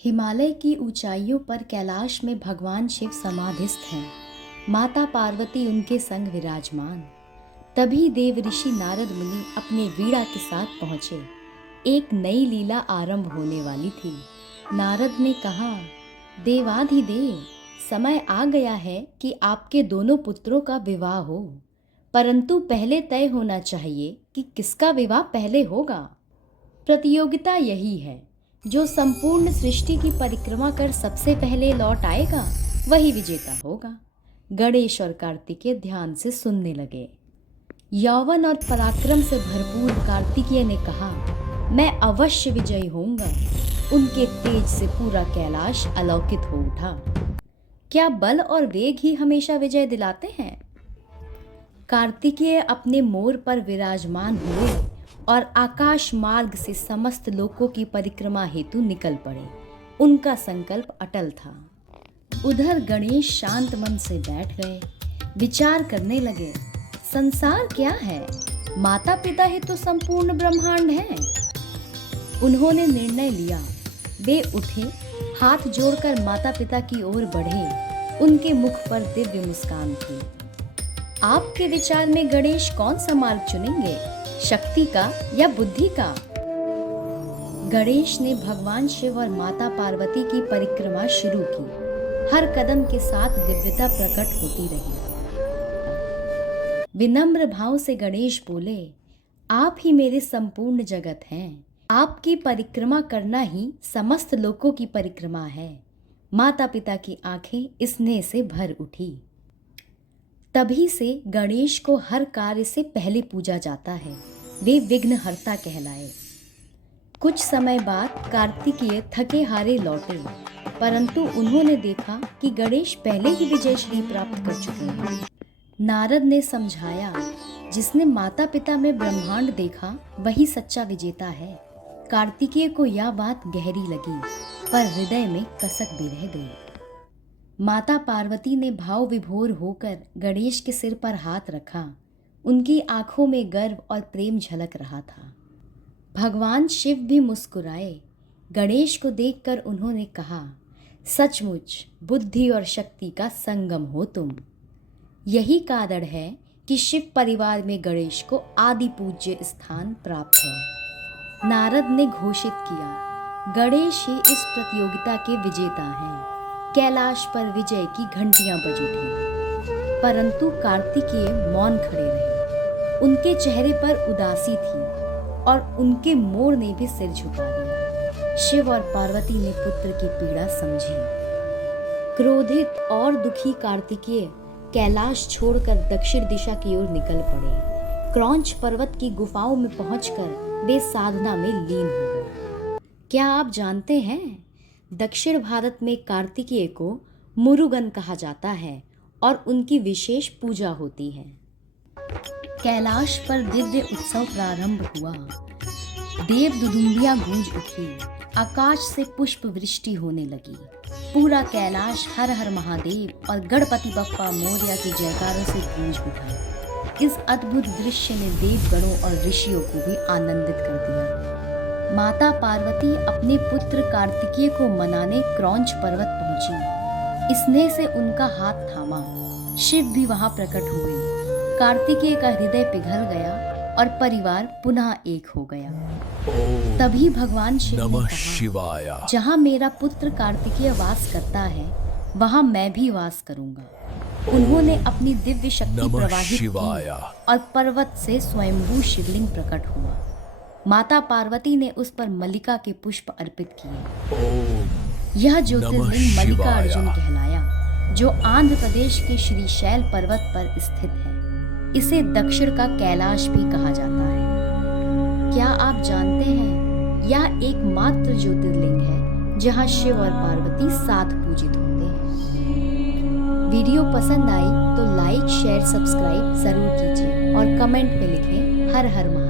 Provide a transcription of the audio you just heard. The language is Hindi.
हिमालय की ऊंचाइयों पर कैलाश में भगवान शिव समाधिस्थ हैं। माता पार्वती उनके संग विराजमान। तभी देव ऋषि नारद मुनि अपने वीणा के साथ पहुंचे। एक नई लीला आरंभ होने वाली थी। नारद ने कहा, देवाधिदेव, समय आ गया है कि आपके दोनों पुत्रों का विवाह हो, परंतु पहले तय होना चाहिए कि किसका विवाह पहले होगा। प्रतियोगिता यही है, जो संपूर्ण सृष्टि की परिक्रमा कर सबसे पहले लौट आएगा वही विजेता होगा। गणेश और कार्तिकेय ध्यान से सुनने लगे। यौवन और पराक्रम से भरपूर कार्तिकेय ने कहा, मैं अवश्य विजयी होऊंगा। उनके तेज से पूरा कैलाश अलौकित हो उठा। क्या बल और वेग ही हमेशा विजय दिलाते हैं? कार्तिकेय अपने मोर पर विराजमान हुए और आकाश मार्ग से समस्त लोकों की परिक्रमा हेतु निकल पड़े। उनका संकल्प अटल था। उधर गणेश शांत मन से बैठ गए, विचार करने लगे। संसार क्या है? माता पिता ही तो संपूर्ण ब्रह्मांड है। उन्होंने निर्णय लिया। वे उठे, हाथ जोड़कर माता पिता की ओर बढ़े। उनके मुख पर दिव्य मुस्कान थी। आपके विचार में गणेश कौन सा मार्ग चुनेंगे, शक्ति का या बुद्धि का? गणेश ने भगवान शिव और माता पार्वती की परिक्रमा शुरू की। हर कदम के साथ दिव्यता प्रकट होती रही। विनम्र भाव से गणेश बोले, आप ही मेरे संपूर्ण जगत हैं। आपकी परिक्रमा करना ही समस्त लोकों की परिक्रमा है। माता पिता की आंखें स्नेह से भर उठी। तभी से गणेश को हर कार्य से पहले पूजा जाता है। वे विघ्नहर्ता कहलाए। कुछ समय बाद कार्तिकेय थके हारे लौटे, परंतु उन्होंने देखा कि गणेश पहले ही विजयश्री प्राप्त कर चुके हैं। नारद ने समझाया, जिसने माता पिता में ब्रह्मांड देखा वही सच्चा विजेता है। कार्तिकेय को यह बात गहरी लगी, पर हृदय में कसक भी रह गई। माता पार्वती ने भाव विभोर होकर गणेश के सिर पर हाथ रखा। उनकी आंखों में गर्व और प्रेम झलक रहा था। भगवान शिव भी मुस्कुराए। गणेश को देखकर उन्होंने कहा, सचमुच बुद्धि और शक्ति का संगम हो तुम। यही कारण है कि शिव परिवार में गणेश को आदि पूज्य स्थान प्राप्त है। नारद ने घोषित किया, गणेश ही इस प्रतियोगिता के विजेता हैं। कैलाश पर विजय की घंटियां बज उठी, परंतु कार्तिकेय मौन खड़े रहे। उनके चेहरे पर उदासी थी और उनके मोर ने भी सिर झुका दिया। शिव और पार्वती ने पुत्र की पीड़ा समझी। क्रोधित और दुखी कार्तिकेय कैलाश छोड़कर दक्षिण दिशा की ओर निकल पड़े। क्रौंच पर्वत की गुफाओं में पहुंचकर वे साधना में लीन हो गए। क्या आप जानते हैं, दक्षिण भारत में कार्तिकेय को मुरुगन कहा जाता है और उनकी विशेष पूजा होती है। कैलाश पर दिव्य उत्सव प्रारंभ हुआ। देव दुदुम्बियां गूंज उठी। आकाश से पुष्प वृष्टि होने लगी। पूरा कैलाश हर हर महादेव और गणपति बप्पा मोरया की जयकारों से गूंज उठा। इस अद्भुत दृश्य ने देवगणों और ऋषियों को भी आनंदित कर दिया। माता पार्वती अपने पुत्र कार्तिकेय को मनाने क्रौंच पर्वत पहुंची। स्नेह से उनका हाथ थामा। शिव भी वहां प्रकट हुए। कार्तिकेय का हृदय पिघल गया और परिवार पुनः एक हो गया। तभी भगवान शिव ने कहा, जहां मेरा पुत्र कार्तिकेय वास करता है, वहां मैं भी वास करूंगा। उन्होंने अपनी दिव्य शक्ति प्रवाहित की और पर्वत से स्वयंभू शिवलिंग प्रकट हुआ। माता पार्वती ने उस पर मल्लिका के पुष्प अर्पित किए। यह ज्योतिर्लिंग मल्लिका अर्जुन कहलाया, जो आंध्र प्रदेश के श्रीशैल पर्वत पर स्थित है। इसे दक्षिण का कैलाश भी कहा जाता है। क्या आप जानते हैं, यह एकमात्र ज्योतिर्लिंग है जहां शिव और पार्वती साथ पूजित होते हैं। वीडियो पसंद आई तो लाइक, शेयर, सब्सक्राइब जरूर कीजिए और कमेंट में लिखें हर हर महादेव।